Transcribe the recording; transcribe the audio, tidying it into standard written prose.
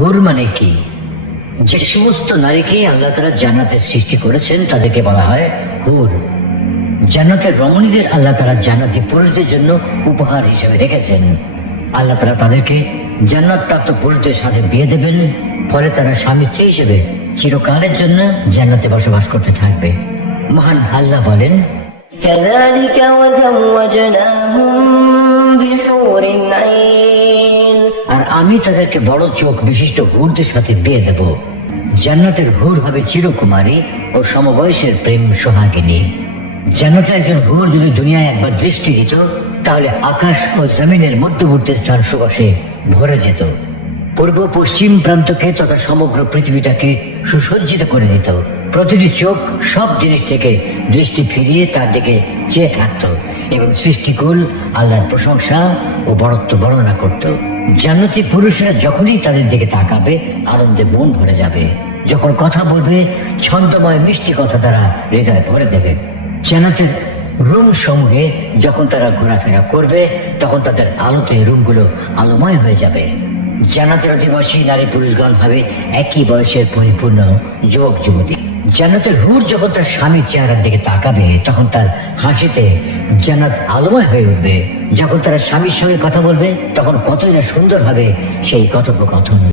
হুর মানে কি? যে সমস্ত নারীকে আল্লাহ তাআলা জান্নাতে সৃষ্টি করেছেন তাদেরকে বলা হয় হুর। জান্নাতের রমণীদের আল্লাহ তাআলা জান্নাতি পুরুষদের জন্য উপহার হিসেবে রেখেছেন। আল্লাহ তাআলা তাদেরকে জান্নাত প্রাপ্ত পুরুষদের সাথে বিয়ে দেবেন, ফলে তারা স্বামী স্ত্রী হিসেবে চিরকালের জন্য জান্নাতে বসবাস করতে থাকবে। মহান আল্লাহ বলেন, كذلك وزوجناهم بحور عين। আর আমি তাদেরকে বড় চোখ বিশিষ্ট হুরদের সাথে বিয়ে দেব। জান্নাতের হুর হবে চিরকুমারী ও সমবয়সের প্রেম সোহাগিনী। জান্নাতের একজন হুর যদি দুনিয়ায় একবার দৃষ্টি দিত, তাহলে আকাশ ও জমিনের মধ্যবর্তী স্থান সুবাসে ভরে যেত। পূর্ব পশ্চিম প্রান্তকে তথা সমগ্র পৃথিবীটাকে সুসজ্জিত করে দিত। প্রতিটি চোখ সব জিনিস থেকে দৃষ্টি ফিরিয়ে তার দিকে চেয়ে থাকত এবং সৃষ্টিকুল আল্লাহর প্রশংসা ও বড়ত্ব বর্ণনা করত। জান্নাতি পুরুষরা যখনই তাদের দিকে তাকাবে, আনন্দে মন ভরে যাবে। যখন কথা বলবে, ছন্দময় মিষ্টি কথা তারা হৃদয় ভরে দেবে। জান্নাতের রুম সমূহে যখন তারা ঘোরাফেরা করবে, তখন তাদের আলোতে রুমগুলো আলোময় হয়ে যাবে। জান্নাতের অধিবাসী নারী পুরুষগণ হবে একই বয়সের পরিপূর্ণ যুবক যুবতী। জান্নাতের হুর যখন তার স্বামীর চেহারার দিকে তাকাবে, তখন তার হাসিতে জান্নাত আলোময় হয়ে উঠবে। যখন তারা স্বামীর সঙ্গে কথা বলবে, তখন কতই না সুন্দর হবে সেই কথোপকথন।